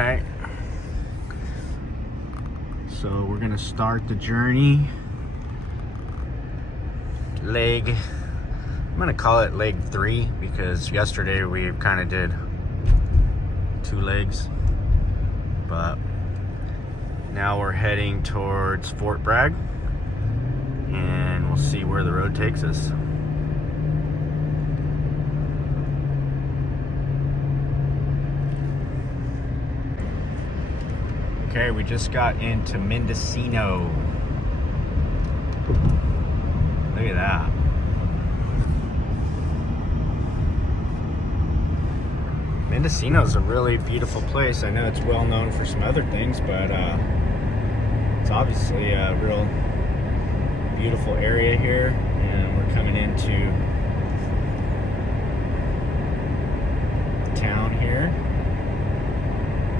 right, so we're gonna start the journey. I'm gonna call it leg 3 because yesterday we kind of did 2 legs, but now we're heading towards Fort Bragg and we'll see where the road takes us. Okay, we just got into Mendocino. Look at that. Mendocino is a really beautiful place. I know it's well known for some other things, but it's obviously a real beautiful area here, and we're coming into the town here.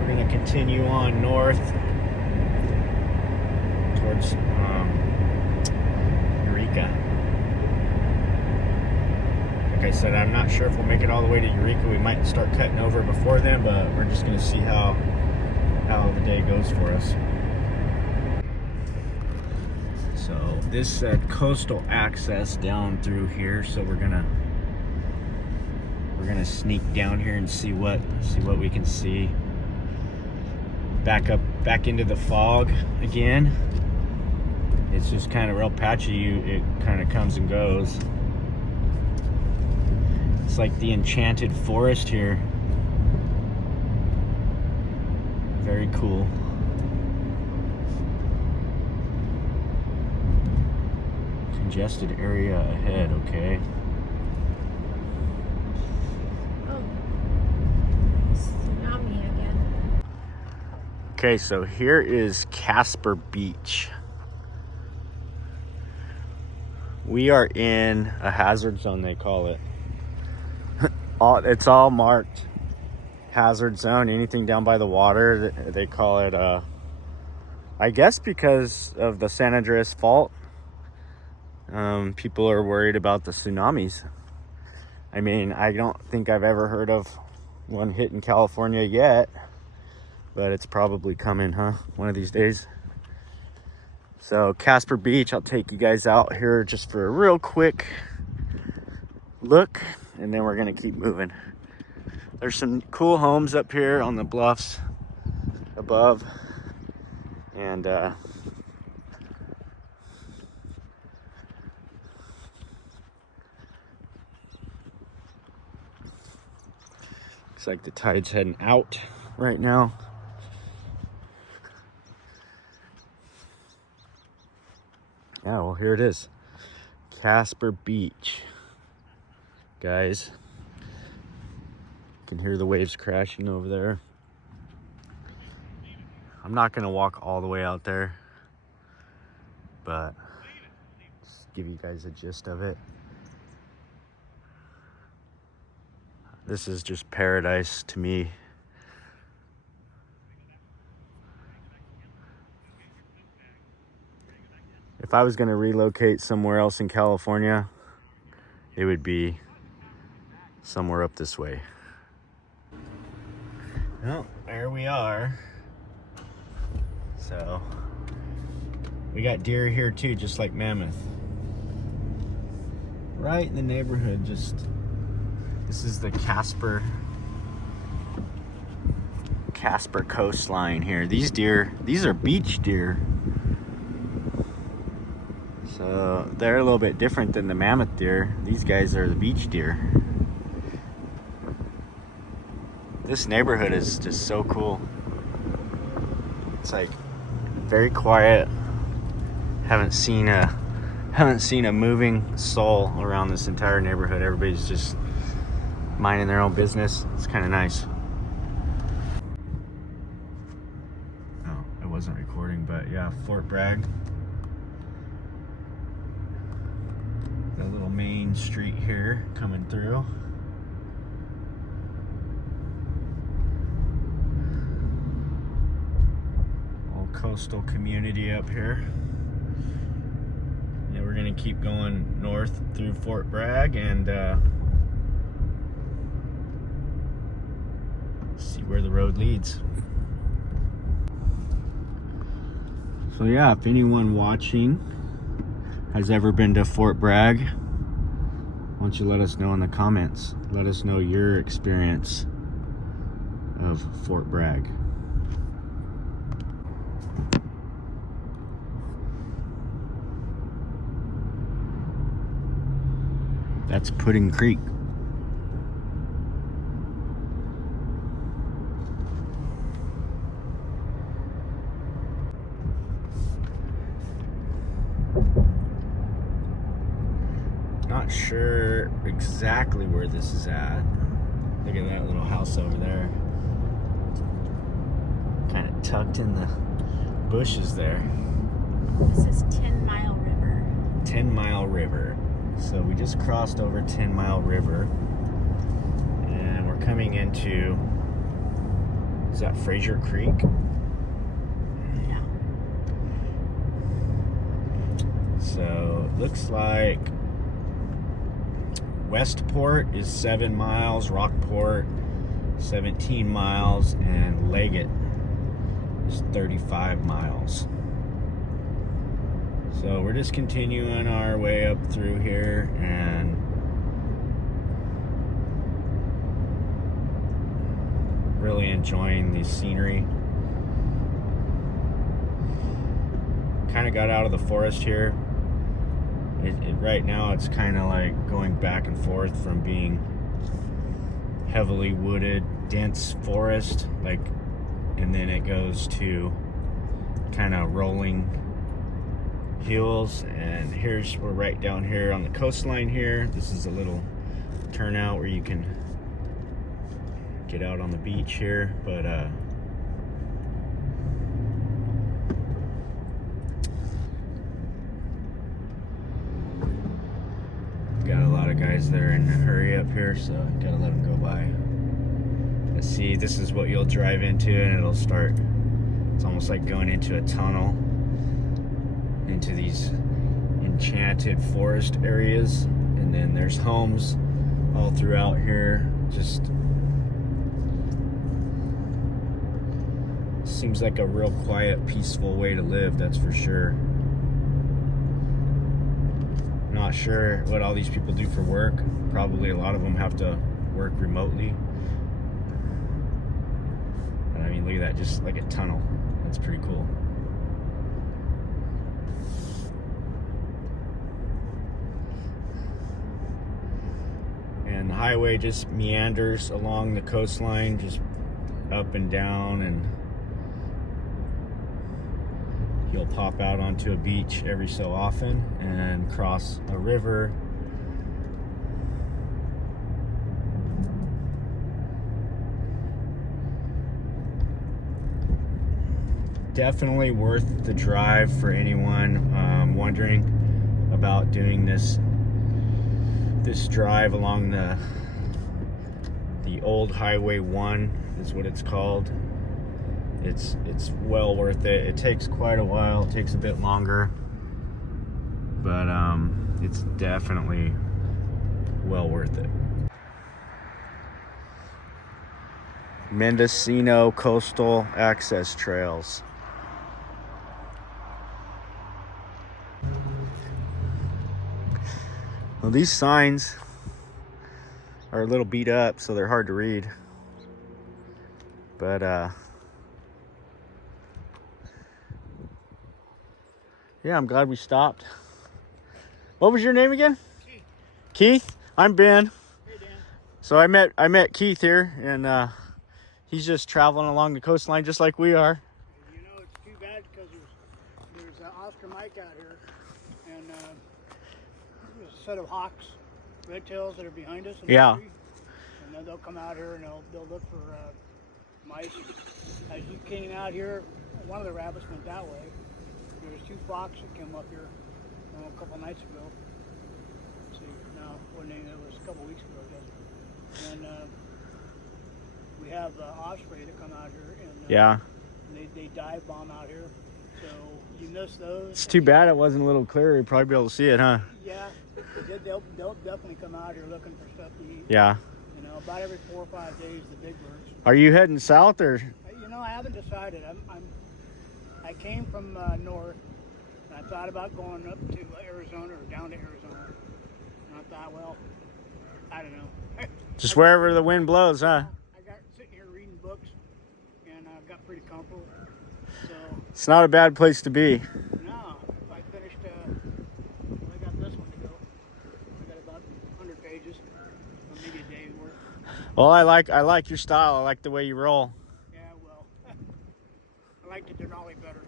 We're going to continue on north towards Eureka. Like I said, I'm not sure if we'll make it all the way to Eureka. We might start cutting over before then, but we're just going to see how the day goes for us. So this said coastal access down through here, so we're gonna sneak down here and see what we can see. Back into the fog again. It's just kind of real patchy. It kind of comes and goes. It's like the enchanted forest here. Very cool. Congested area ahead, okay. Oh, tsunami again. Okay, so here is Casper Beach. We are in a hazard zone, they call it. It's all marked hazard zone. Anything down by the water, they call it, I guess because of the San Andreas Fault. People are worried about the tsunamis. I mean, I don't think I've ever heard of one hit in California yet, but it's probably coming, huh? One of these days. So Casper Beach, I'll take you guys out here just for a real quick look, and then we're gonna keep moving. There's some cool homes up here on the bluffs above, and looks like the tide's heading out right now. Yeah, well, here it is. Casper Beach. Guys, you can hear the waves crashing over there. I'm not gonna walk all the way out there, but just give you guys a gist of it. This is just paradise to me. If I was going to relocate somewhere else in California, it would be somewhere up this way. Well, there we are. So, we got deer here too, just like mammoth. Right in the neighborhood, just... This is the Casper coastline here. These deer, these are beach deer. So they're a little bit different than the mammoth deer. These guys are the beach deer. This neighborhood is just so cool. It's like very quiet. Haven't seen a moving soul around this entire neighborhood. Everybody's just minding their own business. It's kind of nice. Oh, I wasn't recording, but yeah, Fort Bragg. The little main street here coming through. Old coastal community up here. Yeah, we're gonna keep going north through Fort Bragg and see where the road leads. So yeah, if anyone watching has ever been to Fort Bragg, why don't you let us know in the comments. Let us know your experience of Fort Bragg. That's Pudding Creek. Not sure exactly where this is at. Look at that little house over there. Kind of tucked in the bushes there. This is 10 Mile River. 10 Mile River. So we just crossed over 10 Mile River. And we're coming into, is that Fraser Creek? Yeah. So it looks like Westport is 7 miles, Rockport 17 miles, and Leggett is 35 miles. So we're just continuing our way up through here and really enjoying the scenery. Kind of got out of the forest here. Right now it's kind of like going back and forth from being heavily wooded, dense forest, like, and then it goes to kind of rolling hills. And we're right down here on the coastline here. This is a little turnout where you can get out on the beach here, but got a lot of guys that are in a hurry up here, so I gotta let them go by. Let's see, this is what you'll drive into and it'll start, it's almost like going into a tunnel into these enchanted forest areas. And then there's homes all throughout here. Just seems like a real quiet, peaceful way to live, that's for sure. Not sure what all these people do for work. Probably a lot of them have to work remotely. But I mean, look at that, just like a tunnel. That's pretty cool. And the highway just meanders along the coastline, just up and down, and you'll pop out onto a beach every so often and cross a river. Definitely worth the drive for anyone wondering about doing this drive along the old Highway 1 is what it's called. It's well worth it. It takes quite a while. It takes a bit longer, but it's definitely well worth it. Mesino Coastal Access Trails. Well, these signs are a little beat up, so they're hard to read. But yeah, I'm glad we stopped. What was your name again? Keith. Keith? I'm Ben. Hey, Dan. So I met Keith here, and he's just traveling along the coastline just like we are. You know, it's too bad because there's Oscar Mike out here, and there's a set of hawks, red tails that are behind us. In the Yeah. tree. And then they'll come out here and they'll look for mice. As you came out here, one of the rabbits went that way. There was 2 fox that came up here a couple nights ago. Let's see, no, it was a couple weeks ago, I guess. And we have osprey that come out here, and Yeah. they dive bomb out here. So you miss those. It's too bad it wasn't a little clearer. You'd probably be able to see it, huh? Yeah, they'll definitely come out here looking for stuff to eat. Yeah. You know, about every 4 or 5 days, the big birds. Are you heading south or? You know, I haven't decided. I I came from north, and I thought about going up to Arizona or down to Arizona. And I thought, well, I don't know. Just wherever the wind blows, huh? I got sitting here reading books, and I got pretty comfortable. So It's not a bad place to be. no, I finished. Well, I got this one to go. I got about 100 pages, or maybe a day worth. Well, I like your style. I like the way you roll. Yeah, well, I like the Denali better.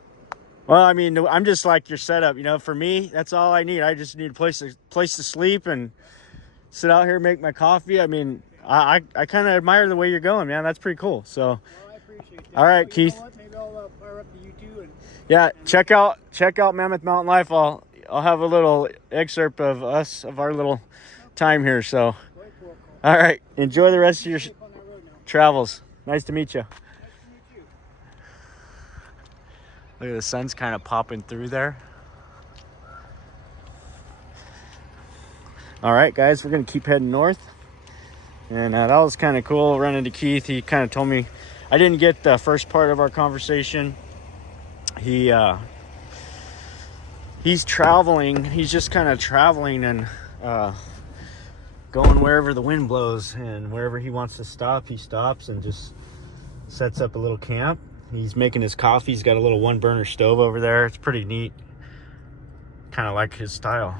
Well, I mean, I'm just like your setup. You know, for me, that's all I need. I just need a place to sleep and sit out here, make my coffee. I mean, I kind of admire the way you're going, man. That's pretty cool. So, Well, I appreciate that. all right, Well, you Keith. know what? Maybe I'll fire up to you too. And Yeah, check out Mammoth Mountain Life. I'll have a little excerpt of our little time here. So, very cool. all right, enjoy the rest of your Safe on that road now. travels. Nice to meet you. Nice to meet you. Look at the sun's kind of popping through there. All right, guys, we're gonna keep heading north, and that was kind of cool. Running into Keith, he kind of told me, I didn't get the first part of our conversation. He's traveling. He's just kind of traveling and going wherever the wind blows, and wherever he wants to stop, he stops and just sets up a little camp. He's making his coffee. He's got a little 1-burner stove over there. It's pretty neat. Kind of like his style.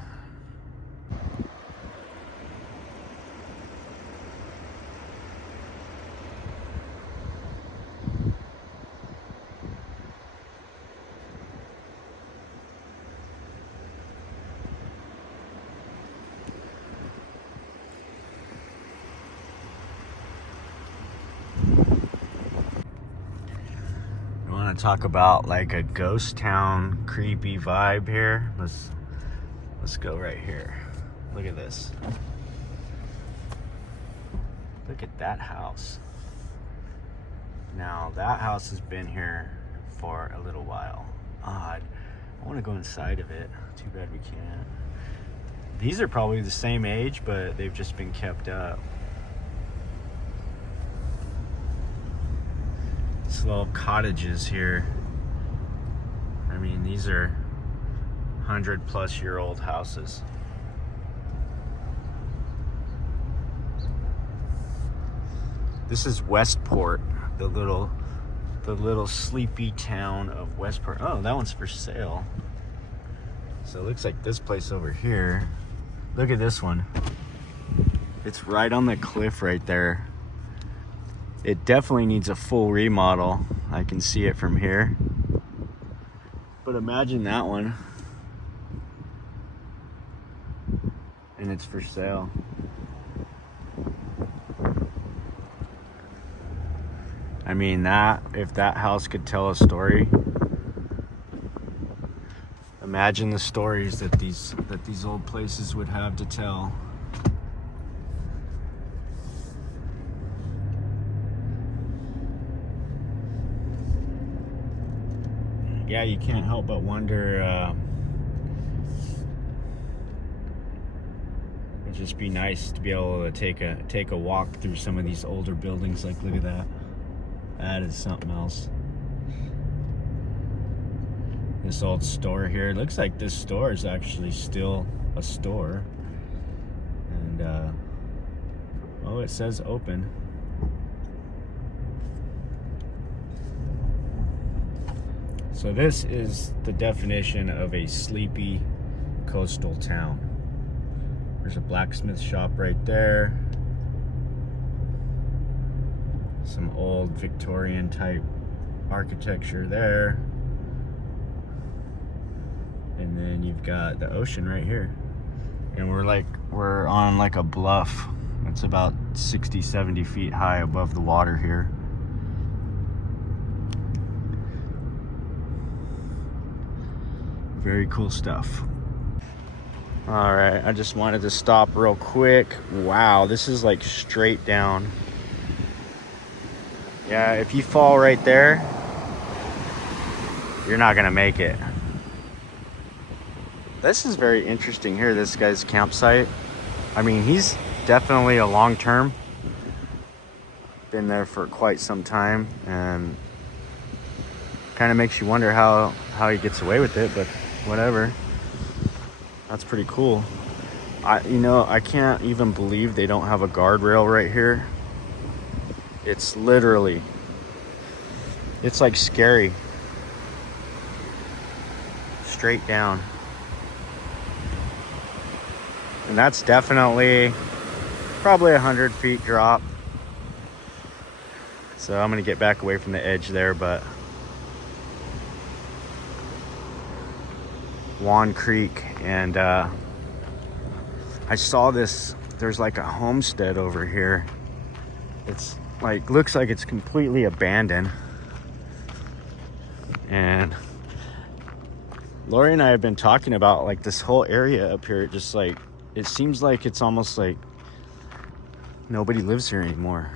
Talk about like a ghost town creepy vibe here. Let's go right here. Look at this. Look at that house. Now that house has been here for a little while. Odd. I want to go inside of it. Too bad we can't. These are probably the same age, but they've just been kept up. Little cottages here. I mean, these are 100-plus-year-old houses. This is Westport, the little sleepy town of Westport. Oh, that one's for sale. So it looks like this place over here. Look at this one. It's right on the cliff right there. It definitely needs a full remodel. I can see it from here. But imagine that one. And it's for sale. I mean, if that house could tell a story, imagine the stories that these old places would have to tell. Yeah, you can't help but wonder, it'd just be nice to be able to take a walk through some of these older buildings. Like, look at that. That is something else. This old store here. It looks like this store is actually still a store. And, oh, it says open. So this is the definition of a sleepy coastal town. There's a blacksmith shop right there. Some old Victorian type architecture there. And then you've got the ocean right here. And we're on like a bluff. It's about 60, 70 feet high above the water here. Very cool stuff. All right, I just wanted to stop real quick. Wow, this is like straight down. Yeah, if you fall right there, you're not gonna make it. This is very interesting here, this guy's campsite. I mean, he's definitely a long-term. Been there for quite some time, and kind Kind of makes you wonder how he gets away with it, but whatever. That's pretty cool. I can't even believe they don't have a guardrail right here. It's literally, it's like scary. Straight down. And that's definitely probably 100 feet drop. So I'm gonna get back away from the edge there, but Juan Creek, and I saw this, there's like a homestead over here. It's like, looks like it's completely abandoned. And Lori and I have been talking about like this whole area up here, just like, it seems like it's almost like nobody lives here anymore.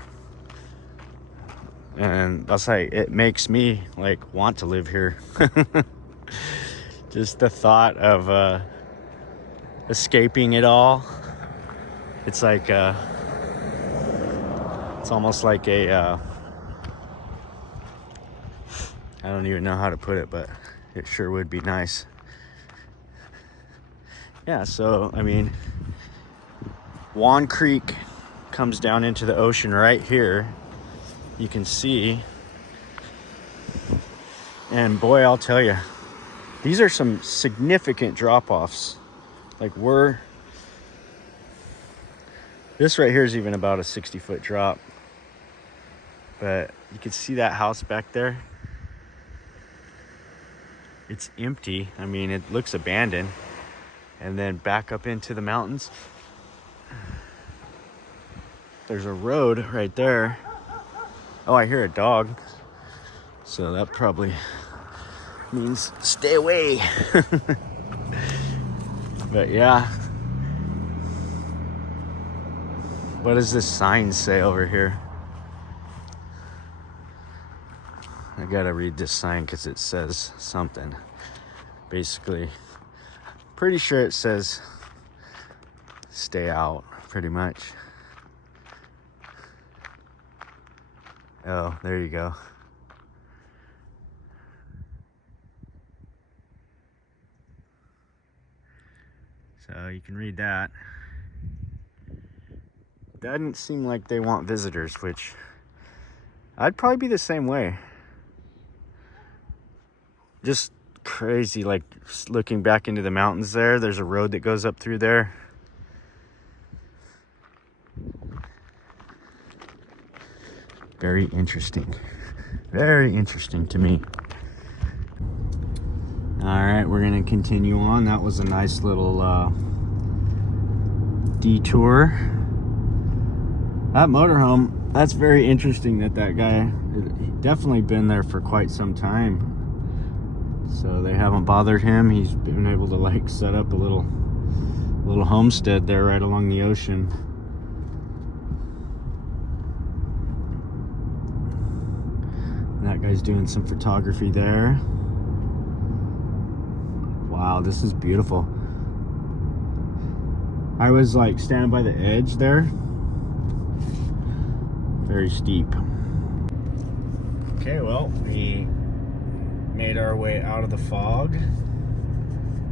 And that's like, it makes me like want to live here. Just the thought of escaping it all. It's like it's almost like a I don't even know how to put it, but it sure would be nice. Yeah, so I mean, Juan Creek comes down into the ocean right here. You can see, and boy, I'll tell you, these are some significant drop-offs. Like this right here is even about a 60-foot drop. But you can see that house back there. It's empty. I mean, it looks abandoned. And then back up into the mountains, there's a road right there. Oh, I hear a dog. So that probably means stay away. But yeah. What does this sign say over here? I gotta read this sign because it says something. Basically, pretty sure it says stay out, pretty much. Oh, there you go. So you can read that. Doesn't seem like they want visitors, which I'd probably be the same way. Just crazy, like looking back into the mountains there. There's a road that goes up through there. Very interesting. Very interesting to me. All right, we're gonna continue on. That was a nice little detour. That motorhome, that's very interesting that guy definitely been there for quite some time. So they haven't bothered him. He's been able to like set up a little homestead there right along the ocean. And that guy's doing some photography there. Wow, this is beautiful. I was like standing by the edge there. Very steep. Okay, well, we made our way out of the fog.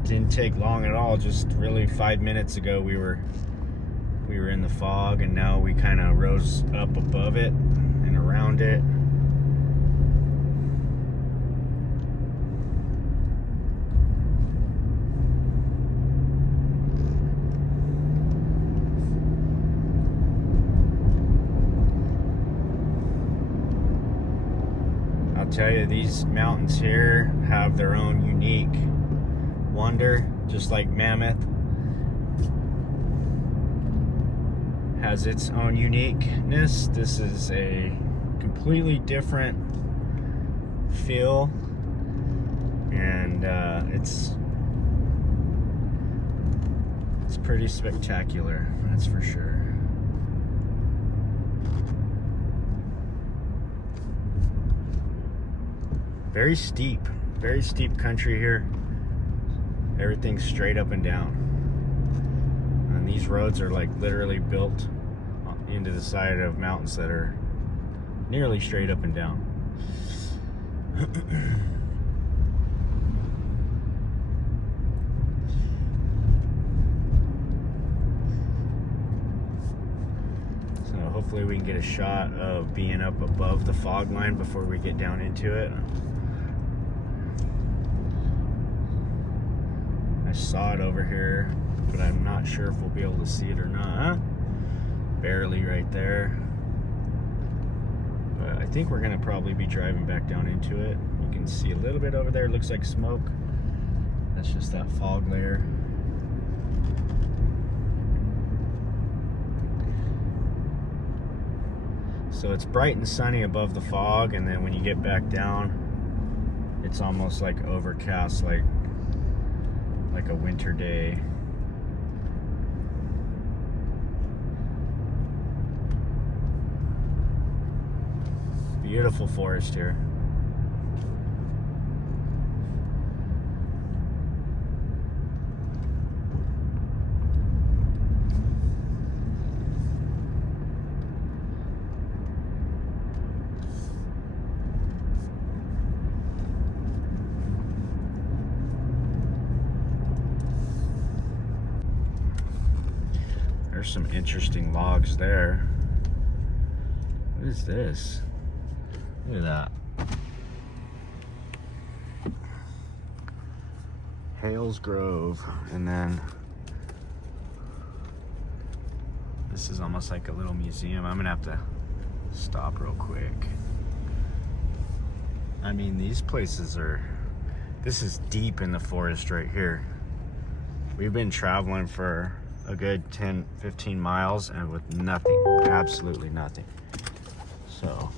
Didn't take long at all. Just really 5 minutes ago we were in the fog, and now we kind of rose up above it and around it. I'll tell you, these mountains here have their own unique wonder, just like Mammoth has its own uniqueness. This is a completely different feel, and it's pretty spectacular, that's for sure. Very steep country here. Everything's straight up and down. And these roads are like literally built into the side of mountains that are nearly straight up and down. hopefully we can get a shot of being up above the fog line before we get down into it. I saw it over here, but I'm not sure if we'll be able to see it or not. Barely right there. But I think we're gonna probably be driving back down into it. You can see a little bit over there, it looks like smoke. That's just that fog layer. So it's bright and sunny above the fog, and then when you get back down, it's almost like overcast, like a winter day. Beautiful forest here. There's some interesting logs there. What is this? Look at that. Hales Grove. And then this is almost like a little museum. I'm gonna have to stop real quick. I mean, these places are, this is deep in the forest right here. We've been traveling for a good 10, 15 miles and with nothing, absolutely nothing. So,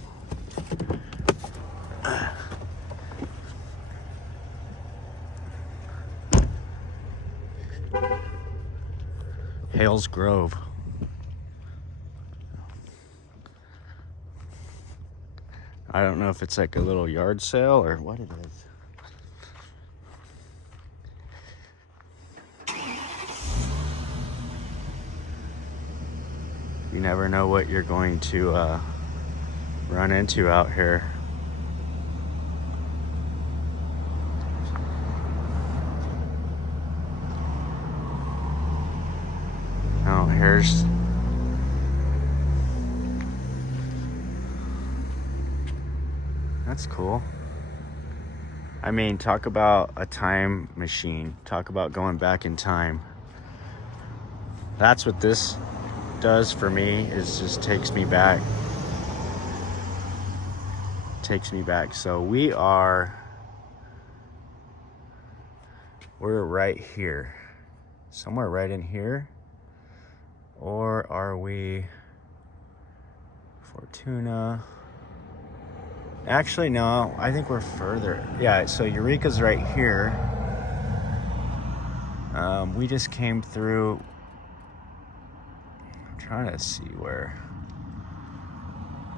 Hales Grove. I don't know if it's like a little yard sale or what it is. You never know what you're going to run into out here. Oh, here's that's cool. I mean, talk about a time machine. Talk about going back in time. That's what this does for me, is just takes me back. So we're right here, somewhere right in here, or are we Fortuna? Actually, no, I think we're further. Yeah, so Eureka's right here. We just came through. I'm trying to see where.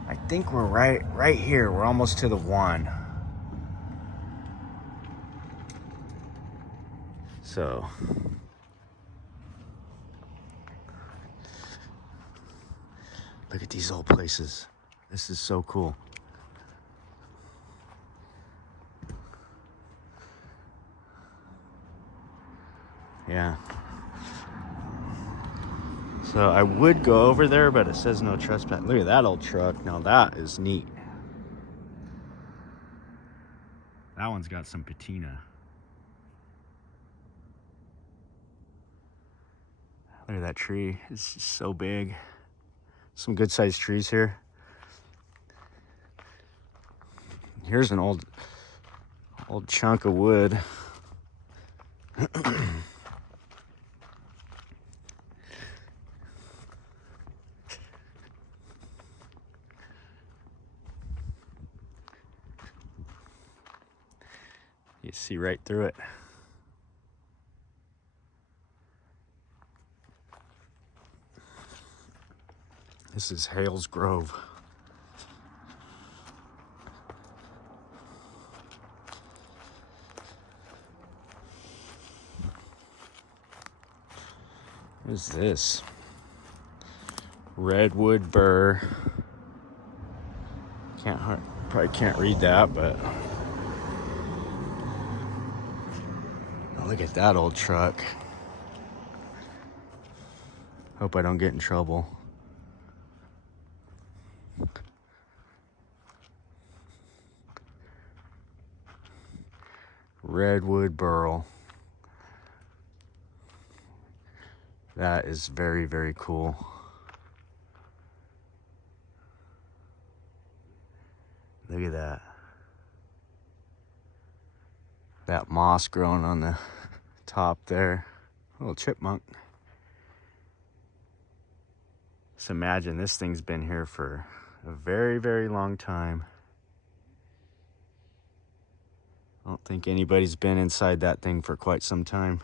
I think we're right here. We're almost to the one. So look at these old places. This is so cool. Yeah. So I would go over there, but it says no trespass. Look at that old truck. Now that is neat. That one's got some patina. Look at that tree. It's just so big. Some good sized trees here. Here's an old chunk of wood. You see right through it. This is Hales Grove. What is this? Redwood burr. Probably can't read that, but look at that old truck. Hope I don't get in trouble. redwood burl. That is very, very cool. Look at that. That moss growing on the top there. Little chipmunk. Just imagine this thing's been here for a very, very long time. I don't think anybody's been inside that thing for quite some time.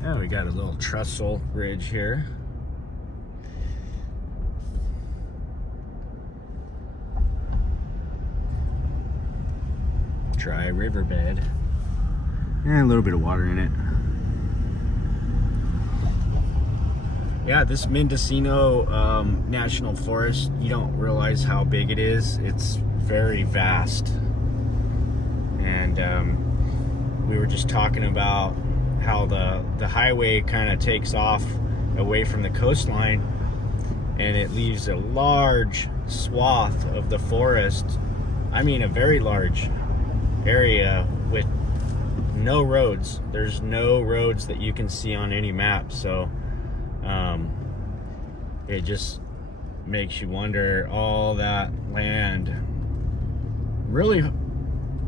Now we got a little trestle bridge here. Dry riverbed. And a little bit of water in it. Yeah, this Mendocino National Forest, you don't realize how big it is. It's very vast. And we were just talking about how the highway kind of takes off away from the coastline, and it leaves a large swath of the forest. I mean, a very large area with no roads. There's no roads that you can see on any map. So it just makes you wonder, all that land really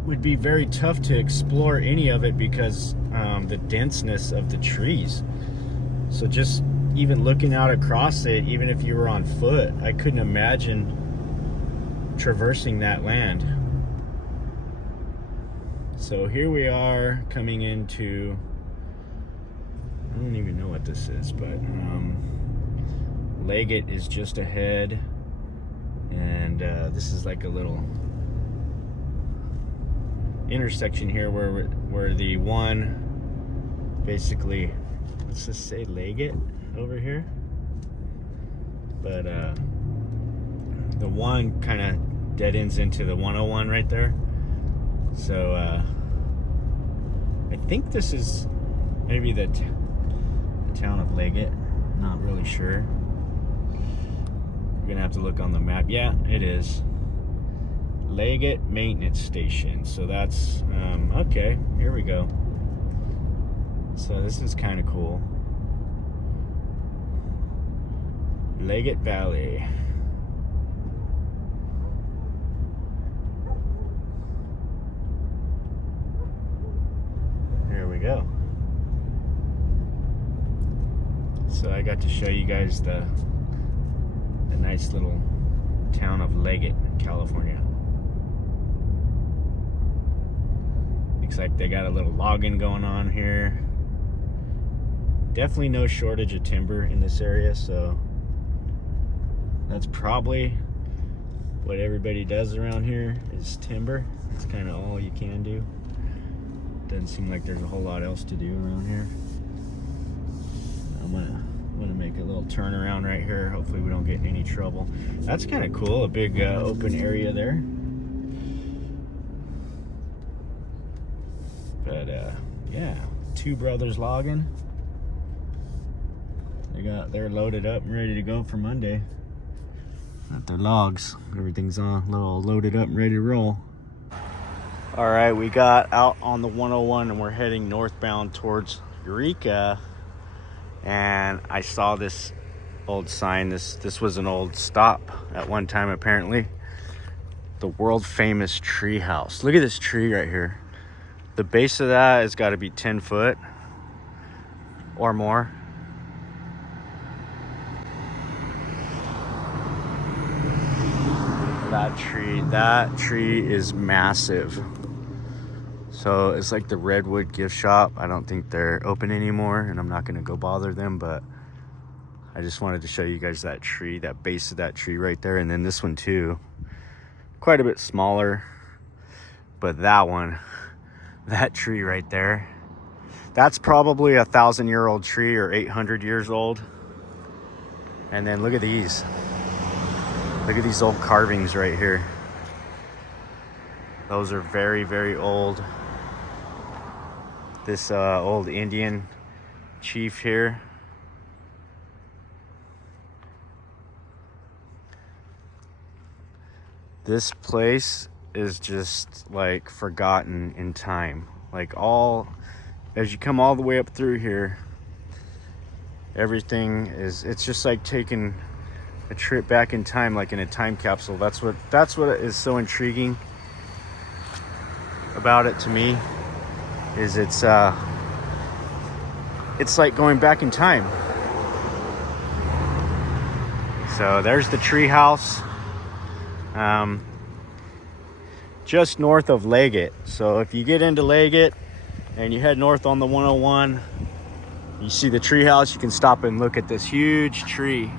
would be very tough to explore any of it because the denseness of the trees. So just even looking out across it, even if you were on foot, I couldn't imagine traversing that land. So here we are coming into, I don't even know what this is, but Leggett is just ahead, and this is like a little intersection here where the one, basically, let's just say Leggett over here, but the one kind of dead ends into the 101 right there. So I think this is maybe the town of Leggett. Not really sure. We're gonna have to look on the map. Yeah, it is Leggett Maintenance Station. So that's okay. Here we go. So this is kind of cool. Leggett Valley. There we go. So I got to show you guys the nice little town of Leggett, California. Looks like they got a little logging going on here. Definitely no shortage of timber in this area, so that's probably what everybody does around here is timber. It's kind of all you can do. Doesn't seem like there's a whole lot else to do around here. I'm gonna make a little turnaround right here. Hopefully we don't get in any trouble. That's kind of cool, a big open area there. But yeah, two brothers logging. They're loaded up and ready to go for Monday. Got their logs. Everything's all loaded up and ready to roll. All right, we got out on the 101 and we're heading northbound towards Eureka. And I saw this old sign. This was an old stop at one time, apparently. The world famous Treehouse. Look at this tree right here. The base of that has got to be 10 foot or more. That tree is massive. So it's like the Redwood gift shop. I don't think they're open anymore, and I'm not gonna go bother them, but I just wanted to show you guys that tree, that base of that tree right there. And then this one too, quite a bit smaller, but that one, that tree right there, that's probably 1,000-year-old tree or 800 years old. And then look at these. Look at these old carvings right here. Those are very, very old. This old Indian chief here. This place is just like forgotten in time. Like all, as you come all the way up through here, everything is, it's just like taking a trip back in time, like in a time capsule. That's what is so intriguing about it to me, is it's like going back in time. So there's the Treehouse, just north of Leggett. So if you get into Leggett and you head north on the 101, you see the Treehouse. You can stop and look at this huge tree.